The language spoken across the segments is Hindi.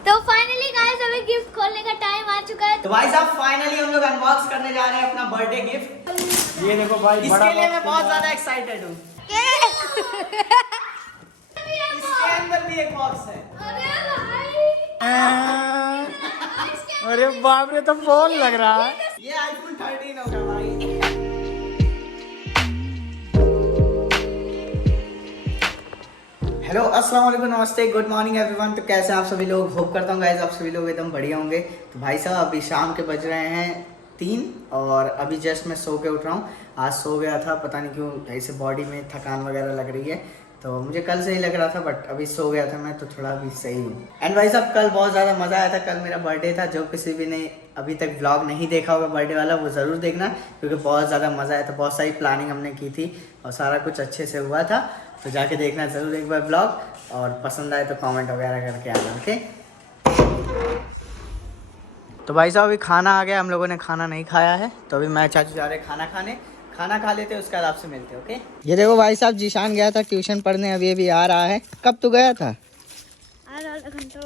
तो फाइनली गाइस अभी गिफ्ट खोलने का टाइम आ चुका है। तो भाई साहब फाइनली हम लोग अनबॉक्स करने जा रहे हैं अपना बर्थडे गिफ्ट। ये देखो भाई, इसके लिए मैं बहुत ज्यादा एक्साइटेड हूँ। इसके अंदर भी एक बॉक्स है। अरे बाप रे, तो फोन लग रहा है। ये आईफोन 13 होगा भाई। हेलो अस्सलाम वालेकुम, नमस्ते, गुड मॉर्निंग एवरीवन। तो कैसे हैं आप सभी लोग? होप करता हूँ गाइस आप सभी लोग एकदम बढ़िया होंगे। तो भाई साहब अभी शाम के बज रहे हैं 3 और अभी जस्ट मैं सो के उठ रहा हूँ। आज सो गया था, पता नहीं क्यों ऐसे बॉडी में थकान वगैरह लग रही है। तो मुझे कल से ही लग रहा था बट अभी सो गया था मैं, तो थोड़ा अभी सही हूँ। एंड भाई साहब कल बहुत ज़्यादा मज़ा आया था। कल मेरा बर्थडे था। जो किसी भी ने अभी तक ब्लॉग नहीं देखा होगा बर्थडे वाला, वो ज़रूर देखना, क्योंकि बहुत ज़्यादा मज़ा आया था। बहुत सारी प्लानिंग हमने की थी और सारा कुछ अच्छे से हुआ था। तो जाके देखना ज़रूर एक बार ब्लॉग, और पसंद आए तो कमेंट वगैरह करके आना। ओके। तो भाई साहब अभी खाना आ गया, हम लोगों ने खाना नहीं खाया है, तो अभी मैं चाचू जा रहे खाना खाने। खाना खा लेते उसके बाद आपसे मिलते हैं। ओके। ये देखो भाई साहब, जीशान गया था ट्यूशन पढ़ने, अभी अभी आ रहा है। कब तू गया था? आधा घंटा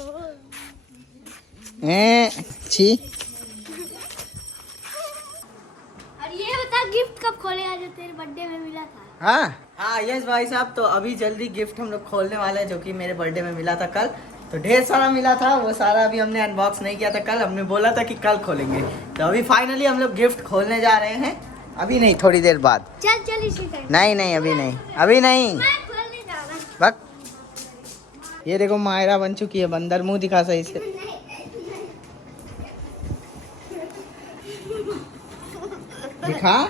छी। और ये बता गिफ्ट कब खोलेगा जो तेरे बर्थडे में मिला था? हाँ यस भाई साहब, तो अभी जल्दी गिफ्ट हम लोग खोलने वाले हैं, जो कि मेरे बर्थडे में मिला था कल। तो ढेर सारा मिला था, वो सारा अभी हमने अनबॉक्स नहीं किया था कल। हमने बोला था कि कल खोलेंगे, तो अभी फाइनली हम लोग गिफ्ट खोलने जा रहे हैं। अभी नहीं, थोड़ी देर बाद। चल इसी टाइम। नहीं अभी नहीं, अभी नहीं। मैं खोलने जा रहा हूं। बक। ये देखो मायरा बन चुकी है बंदर। मुंह दिखा सही से। दिखा।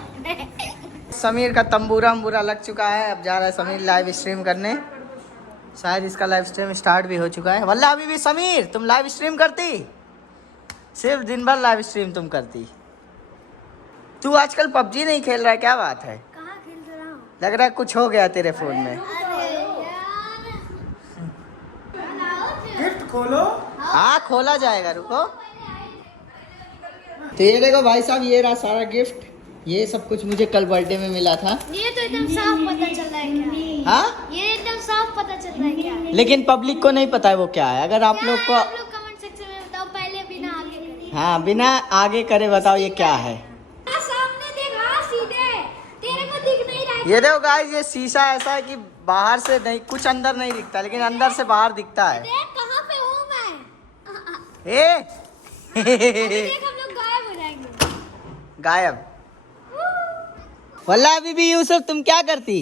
समीर का तंबूरा वंबूरा लग चुका है। अब जा रहा है समीर लाइव स्ट्रीम करने। शायद इसका लाइव स्ट्रीम स्टार्ट भी हो चुका है। वल्ला अभी भी समीर तुम लाइव स्ट्रीम करती? सिर्फ दिन भर लाइव स्ट्रीम तुम करती। तू आजकल पबजी नहीं खेल रहा है, क्या बात है? कहाँ खेल रहा हूँ? लग रहा है कुछ हो गया तेरे फोन में। अरे यार। गिफ्ट खोलो। हाँ खोला जाएगा, रुको। तो ये देखो भाई साहब, ये रहा सारा गिफ्ट। ये सब कुछ मुझे कल बर्थडे में मिला था। ये तो एकदम साफ पता चल रहा है क्या? हाँ ये एकदम साफ पता चल रहा है क्या? लेकिन पब्लिक को नहीं पता है वो क्या है। अगर आप लोग को, आप लोग कमेंट सेक्शन में बताओ, पहले बिना आगे करे। हाँ बिना आगे करे बताओ ये क्या है। सामने देखा सीधे, तेरे को दिख नहीं रहा है। ये देखो गाइस, ये शीशा ऐसा है कि बाहर से नहीं, कुछ अंदर नहीं दिखता, लेकिन अंदर से बाहर दिखता है। देख कहाँ पे हूँ मैं। ए देख हम लोग गायब हो जाएंगे। गायब। वल्ला अभी भी यूसुफ तुम क्या करती?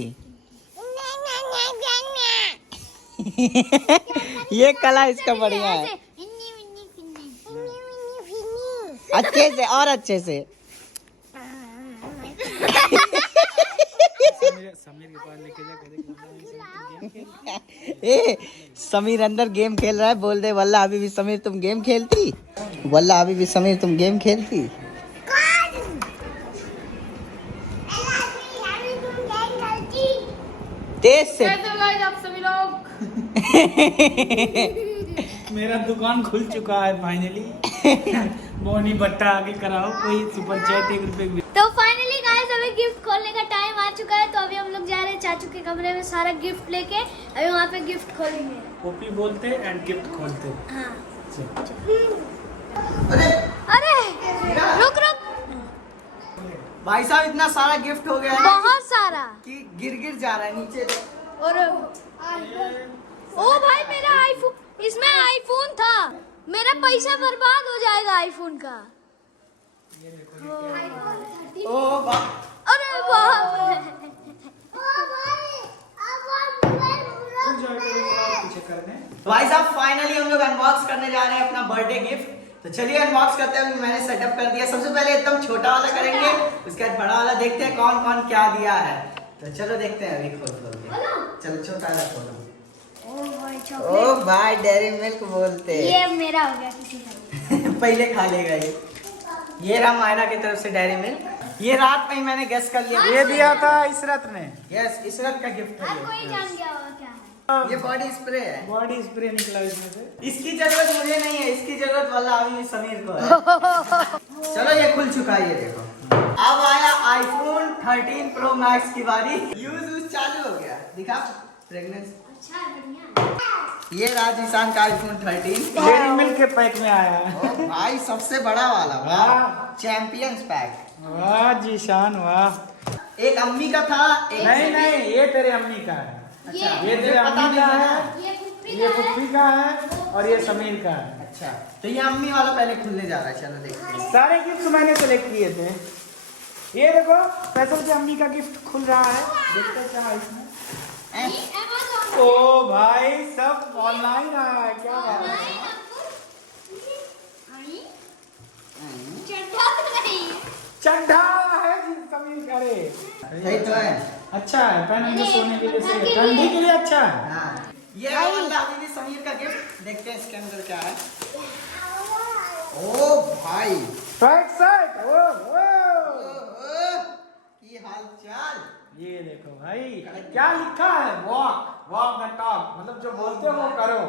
ये कला इसका बढ़िया है। अच्छे से और अच्छे से। समीर के पास लेके जा। ए समीर अंदर गेम खेल रहा है। बोल दे वल्ला अभी भी समीर तुम गेम खेलती? वल्ला अभी भी समीर तुम गेम खेलती? तेज से। आप सभी लोग मेरा दुकान खुल चुका है फाइनली। मोनी बट्टा आगे कराओ, कोई सुपर चैट 1 रुपए। तो फाइनली गाइस अभी गिफ्ट खोलने का टाइम आ चुका है। तो अभी हम लोग जा रहे हैं चाचू के कमरे में सारा गिफ्ट लेके। अभी वहाँ पे गिफ्ट खोलेंगे। कॉपी बोलते एंड गिफ्ट खोलते। हाँ। अरे अरे रुक भाई साहब इतना सारा गिफ्ट हो गया है बहुत सारा कि गिर जा रहा है नीचे। और ओ भाई मेरा आईफोन, इसमें आईफोन था। मेरा पैसा बर्बाद हो जाएगा आईफोन का। ओ वाह। अरे बाप रे। भाई साहब फाइनली हम लोग अनबॉक्स करने जा रहे हैं अपना बर्थडे गिफ्ट। तो चलिए अनबॉक्स करते हैं। अभी मैंने सेटअप कर दिया। सबसे पहले एकदम छोटा वाला करेंगे, उसके बाद बड़ा वाला देखते हैं कौन कौन क्या दिया है। तो चलो देखते हैं अभी खोल के। चलो छोटा वाला खोलो। ओ भाई डेयरी मिल्क बोलते। ये मेरा हो गया किसी का। पहले खा लेगा ये रहा मायरा की तरफ से डेयरी मिल्क। ये रात में ही मैंने गेस कर लिया। ये दिया था इसरत ने। यस इशरत का गिफ्ट है आपको ही जान गया होगा क्या है। ये बॉडी स्प्रे है। बॉडी स्प्रे निकला इसमें से। इसकी जरूरत मुझे नहीं है, इसकी जरूरत वाला अभी समीर को है। चलो ये खुल चुका है, ये देखो। अब आया आईफोन 13 प्रो मैक्स की बारी। यूज चालू हो गया। दिखा फ्रेगनेंस। अच्छा है, बढ़िया। ये राजस्थान का आईफोन 13। डेयरी मिल्क के पैक में आया है। ओ भाई सबसे बड़ा वाला, वाह, चैंपियंस पैक। वाह जीशान वाह। एक अम्मी का था, एक नहीं नहीं, ये तेरे अम्मी का है। अच्छा, ये तेरे अम्मी का है, ये है। पुप्पी का है और ये समीर का है। अच्छा, तो ये अम्मी वाला पहले खुलने जा रहा है, चलो देखते हैं। सारे गिफ्ट मैंने सेलेक्ट किए थे। ये देखो स्पेशल से अम्मी का गिफ्ट खुल रहा है, देखते हैं क्या है इसमें। ओ भाई सब ऑनलाइन आया है, क्या बात है। चड्ढा है जी समीर का रे। सही तो है। अच्छा है, पहनने के सोने के लिए सही, ठंडी के लिए अच्छा है। हाँ, ये वाला दीदी समीर का गिफ्ट, देखते हैं इसके अंदर क्या है। ओ भाई, ट्रैक सेट, ओ की हाल चाल। ये देखो भाई क्या लिखा है, वॉक वॉक द टॉक, मतलब जो बोलते हो वो करो।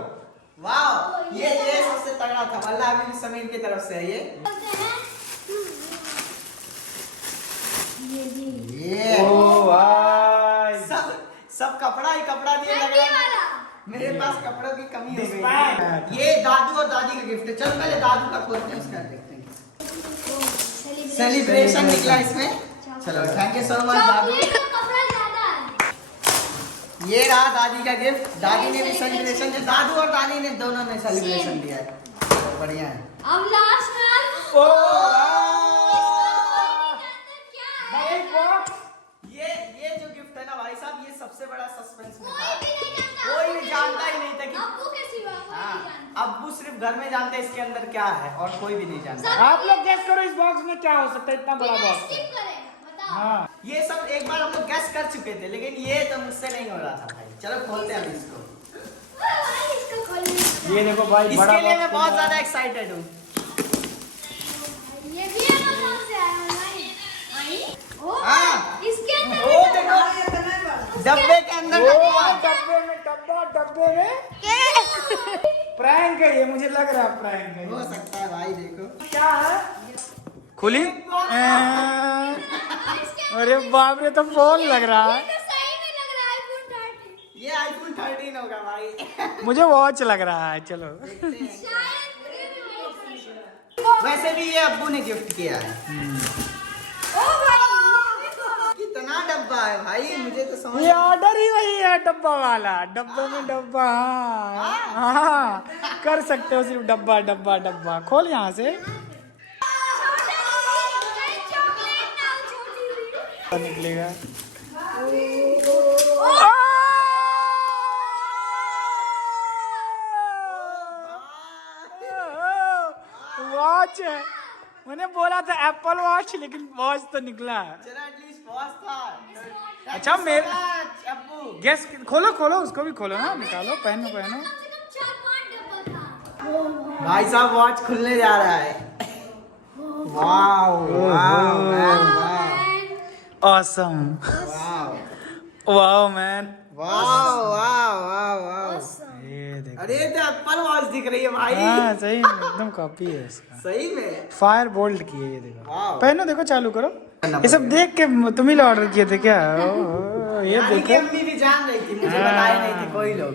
वाह, ये सबसे तगड़ा था, वल्लाह अभी भी समीर की तरफ से है ये। ये ओ भाई सब कपड़ा ही कपड़ा दिए लग रहा है। मेरे पास कपड़ों की कमी हो गई है। Dispatch। ये दादू और दादी का गिफ्ट है। चलो पहले दादू का खोलते हैं, उसका देखते हैं। सेलिब्रेशन निकला इसमें। चलो थैंक यू सो मच दादू। ये रहा दादी का गिफ्ट। दादी ने भी सेलिब्रेशन दिया, दादू और दादी ने दोनों ने सेलिब्रेशन दिया है, बढ़िया है। अब लास्ट में ओ ये जो गिफ्ट है ना भाई साहब, ये सबसे बड़ा सस्पेंस में था। कोई भी जानता ही नहीं था कि अब्बू के सिवा कोई नहीं जानता। अब्बू सिर्फ घर में जानते हैं इसके अंदर क्या है, और कोई भी नहीं जानता। आप लोग गेस करो इस बॉक्स में क्या हो सकता है, इतना बड़ा बॉक्स है। Skip करें, बताओ। हाँ ये सब एक बार हम लोग गेस कर चुके थे, लेकिन ये तो मुझसे नहीं हो रहा था भाई। चलो खोलते हैं इसको। भाई, इसको खोलने ये देखो भाई, बड़ा इसके लिए मैं box बहुत खुला है। ज्यादा एक्साइटेड हूँ। ये भी है ना, कौन से आया है भाई? ओ, हाँ। इसके अंदर ओ देखो, डब्बे के अंदर ओ डब्बा। डब्बे में प्रैंक है ये, मुझे लग रहा है प्रैंक है। हो सकता है भाई, देखो क्या है, खुली अरे बाप रे, तो फोन लग रहा ये है। तो सही में लग रहा है iPhone 13। ये आईफोन 13 होगा भाई। मुझे वॉच लग रहा है, चलो। शायद ये भी हो सकता है। वैसे भी ये अब्बू ने गिफ्ट किया है। ओ भाई, ये देखो। कितना डब्बा है भाई, मुझे तो समझ ये ऑर्डर ही वही है, डब्बा वाला, डब्बे में डब्बा। हाँ हाँ, कर सकते हो सिर्फ डब्बा डब्बा डब्बा। खोल यहाँ से, चॉकलेट ना छोटी सी। निकलेगा। वॉच है, मैंने बोला था एप्पल वॉच, लेकिन वॉच तो निकला। चलो एटलीस्ट वॉच था। अच्छा, मेरे अब्बू गैस खोलो खोलो, उसको भी खोलो ना, निकालो, पहनो पहनो। कम से कम 4-5 डब्बा था। भाई साहब वॉच खुलने जा रहा है। Wow wow man, awesome, wow wow man, wow wow wow wow. ये देखो। अरे ये तो एप्पल वॉच दिख रही है भाई। हाँ सही में, एकदम कॉपी है इसका। सही में फायर बोल्ट की है ये, देखो वाओ। पहनो, देखो चालू करो। ये सब देख के तुम ही ऑर्डर किए थे क्या? ये यानी कि देखो, अम्मी भी जान रही थी, मुझे बताए नहीं थे कोई लोग।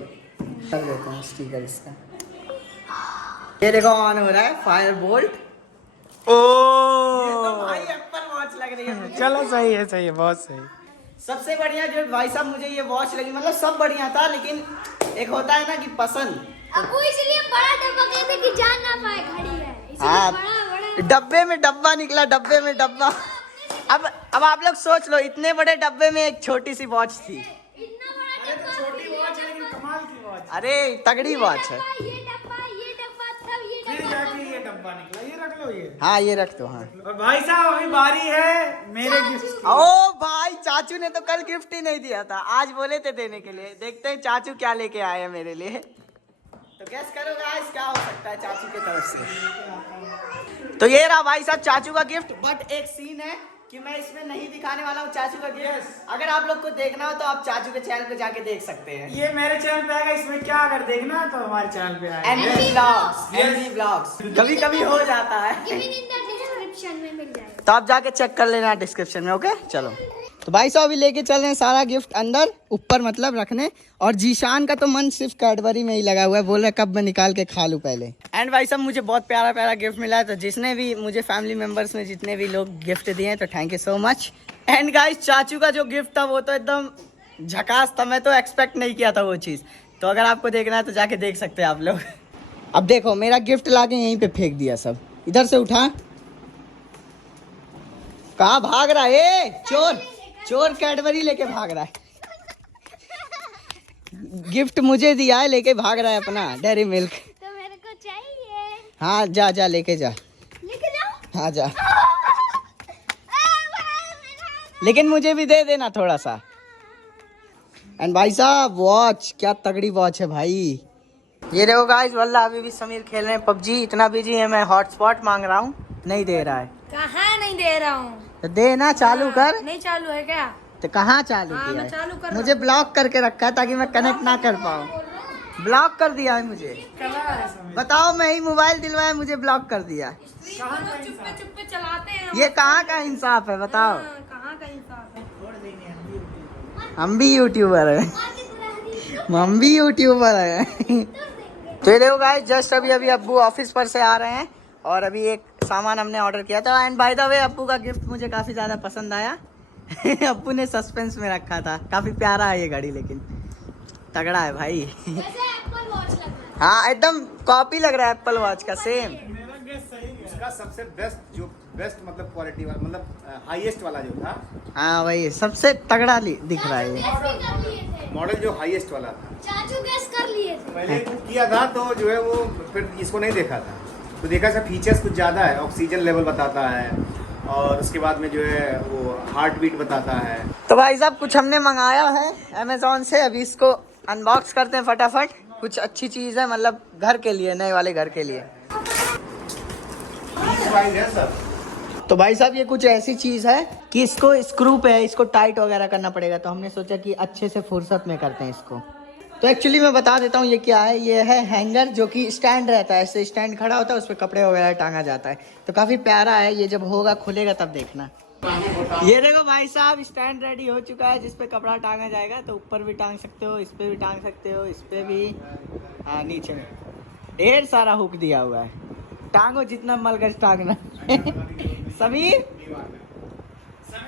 कर देते हैं स्टिकर इसका। ये देखो ऑन हो रहा है, फायर बोल्ट। ओ ये तो भाई एप्पल वॉच लग रही है मुझे। चलो सही है, बहुत सही। सबसे बढ़िया जो भाई साहब मुझे ये वॉच लगी, मतलब सब बढ़िया था, लेकिन एक होता है ना कि पसंद। अब्बू इसलिए बड़ा डब्बा कहते कि जान ना पाए घड़ी है, इसलिए हाँ, बड़ा डब्बे में डब्बा निकला, डब्बे में डब्बा। अब आप लोग सोच लो, इतने बड़े डब्बे में एक छोटी सी वॉच थी। इतना बड़ा डब्बा। छोटी वॉच लेकिन कमाल की वॉच। अरे तगड़ी वॉच है। ये डब्बा तब ये फिर डब्बा। जाके ये डब्बा निकला, ये रख लो ये। हाँ ये रख दो। हाँ और भाई साहब अभी बारी है मेरे गिफ्ट। ओ भाई, चाचू ने तो कल गिफ्ट ही नहीं दिया था, आज बोले थे देने के लिए। देखते हैं चाचू क्या लेके आए हैं मेरे लिए। तो गैस करो गाइस, क्या हो सकता है चाचू की तरफ से। तो ये रहा भाई साहब चाचू का गिफ्ट, बट एक सीन है कि मैं इसमें नहीं दिखाने वाला हूँ चाचू का गिफ्ट। अगर आप लोग को देखना हो तो आप चाचू के चैनल पे जाके देख सकते हैं। ये मेरे चैनल पे आएगा, इसमें क्या अगर देखना है तो हमारे चैनल पे आएगा। एनवी ब्लॉग्स, एनवी ब्लॉग्स कभी कभी हो जाता है, गिवन इन द डिस्क्रिप्शन में मिल जाएगा। तो आप जाके चेक कर लेना डिस्क्रिप्शन में। ओके चलो, तो भाई साहब अभी लेके चल रहे हैं सारा गिफ्ट अंदर, ऊपर मतलब रखने। और जीशान का तो मन सिर्फ कैडबरी में ही लगा हुआ है, बोल रहा कब मैं निकाल के खा लूँ पहले। एंड भाई साहब मुझे बहुत प्यारा प्यारा गिफ्ट मिला है, तो जिसने भी मुझे फैमिली मेम्बर्स में जितने भी लोग गिफ्ट दिए तो thank you so much. And guys चाचू का जो गिफ्ट था वो तो एकदम झकास था, मैं तो एक्सपेक्ट नहीं किया था वो चीज़। तो अगर आपको देखना है तो जाके देख सकते हैं आप लोग। अब देखो मेरा गिफ्ट लाके यहीं पे फेंक दिया सब, इधर से उठा। कहाँ भाग रहा है चोर? चोर कैडबरी लेके भाग रहा है। गिफ्ट मुझे दिया है, लेके भाग रहा है अपना डेयरी मिल्क। तो मेरे को चाहिए। हाँ जा जा लेके जा। लेके जाओ। हाँ जा, लेकिन मुझे भी दे देना थोड़ा सा। एंड भाई साहब वॉच, क्या तगड़ी वॉच है भाई। ये देखो गाइस, वल्ला अभी भी समीर खेल रहे हैं पबजी। इतना बिजी है, मैं हॉटस्पॉट मांग रहा हूँ, नहीं दे रहा है। कहाँ नहीं दे रहा हूँ? तो दे ना, चालू कर। नहीं चालू है क्या? तो कहाँ चालू हाँ, किया मैं चालू कर है? मुझे ब्लॉक करके रखा है ताकि मैं कनेक्ट ना कर पाऊँ। ब्लॉक कर दिया है मुझे। बताओ, मैं ही मोबाइल दिलवाया, मुझे ब्लॉक कर दिया। चुप्पे चुप्पे चलाते हैं। ये कहाँ का इंसाफ है बताओ? कहाँ का इंसाफ है? हम भी यूट्यूबर हैं, हम भी यूट्यूबर हैं। तो ये देखो गाइस, जस्ट अभी अभी अब्बू ऑफिस पर से आ रहे हैं और अभी एक सामान हमने ऑर्डर किया था। एंड बाय द वे अब्बू का गिफ्ट मुझे काफ़ी ज़्यादा पसंद आया। अब्बू ने सस्पेंस में रखा था, काफ़ी प्यारा है ये घड़ी, लेकिन तगड़ा है भाई। हाँ एकदम कॉपी लग रहा है एप्पल वॉच का, सेम। उसका सबसे बेस्ट मतलब क्वालिटी वाला, मतलब हाईएस्ट वाला जो था। हाँ वही सबसे तगड़ा दिख रहा है ये मॉडल, जो हाईएस्ट वाला था। चाचू गैस कर लिए थे। पहले बुक किया था तो जो है वो, फिर इसको नहीं देखा था तो देखा था फीचर्स कुछ ज़्यादा है, ऑक्सीजन लेवल बताता है और उसके बाद में जो है वो हार्ट बीट बताता है। तो भाई साहब कुछ हमने मंगाया है अमेजोन से, अभी इसको अनबॉक्स करते हैं फटाफट। कुछ अच्छी चीज़ है, मतलब घर के लिए, नए वाले घर के लिए। है सब। तो भाई साहब ये कुछ ऐसी चीज़ है कि इसको स्क्रू पे है, इसको टाइट वगैरह करना पड़ेगा, तो हमने सोचा कि अच्छे से फुर्सत में करते हैं इसको। तो एक्चुअली मैं बता देता हूँ ये क्या है। ये है हैंगर, जो कि स्टैंड रहता है, ऐसे स्टैंड खड़ा होता है, उस पर कपड़े वगैरह टांगा जाता है। तो काफ़ी प्यारा है ये, जब होगा खुलेगा तब देखना। ये देखो भाई साहब, स्टैंड रेडी हो चुका है जिस पे कपड़ा टांगा जाएगा। तो ऊपर भी टांग सकते हो, इस पे भी टांग सकते हो, इस पे भी, हाँ नीचे में ढेर सारा हुक दिया हुआ है। टांगो जितना मलगज टांगना। समीर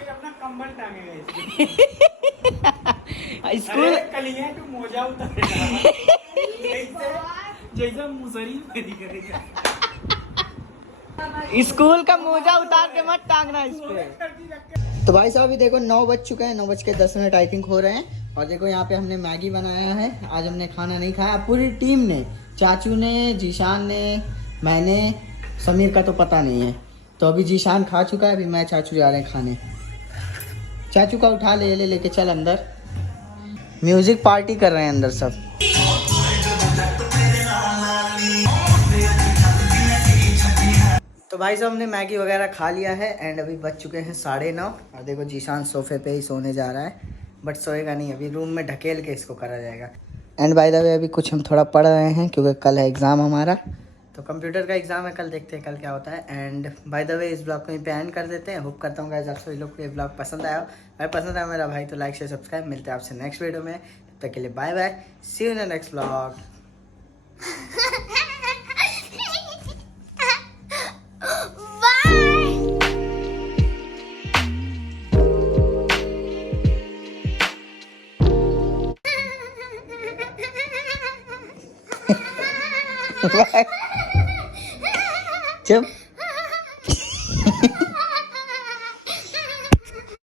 अपना कंबल टांगेगा स्कूल कलिया तो मोजा उतारेगा जैसा मुसरी में दिखेगा। स्कूल का मोजा उतार के मत टांगना इस पे। तो भाई साहब अभी देखो 9 बज चुके हैं, 9:10 आई थिंक हो रहे हैं। और देखो यहाँ पे हमने मैगी बनाया है। आज हमने खाना नहीं खाया, पूरी टीम ने, चाचू ने, जीशान ने, मैंने, समीर का तो पता नहीं है। तो अभी जीशान खा चुका है, अभी मैं चाचू जा रहे हैं खाने। चाचू का उठा लेके चल अंदर। म्यूजिक पार्टी कर रहे हैं अंदर सब। तो भाई साहब हमने मैगी वगैरह खा लिया है एंड अभी बज चुके हैं 9:30। और देखो जीशान सोफे पे ही सोने जा रहा है, बट सोएगा नहीं, अभी रूम में ढकेल के इसको करा जाएगा। एंड बाय द वे अभी कुछ हम थोड़ा पढ़ रहे हैं क्योंकि कल है एग्ज़ाम हमारा, तो कंप्यूटर का एग्ज़ाम है कल, देखते हैं कल क्या होता है। एंड बाय द वे इस ब्लॉग को यहीं पे एंड कर देते हैं। होप करता हूँ गाइस आप सभी लोग को ये ब्लॉग पसंद आया। अगर पसंद आया मेरा भाई तो लाइक शेयर सब्सक्राइब। मिलते हैं आपसे नेक्स्ट वीडियो में, तब तक के लिए bye bye, see you in the next blog. चुप।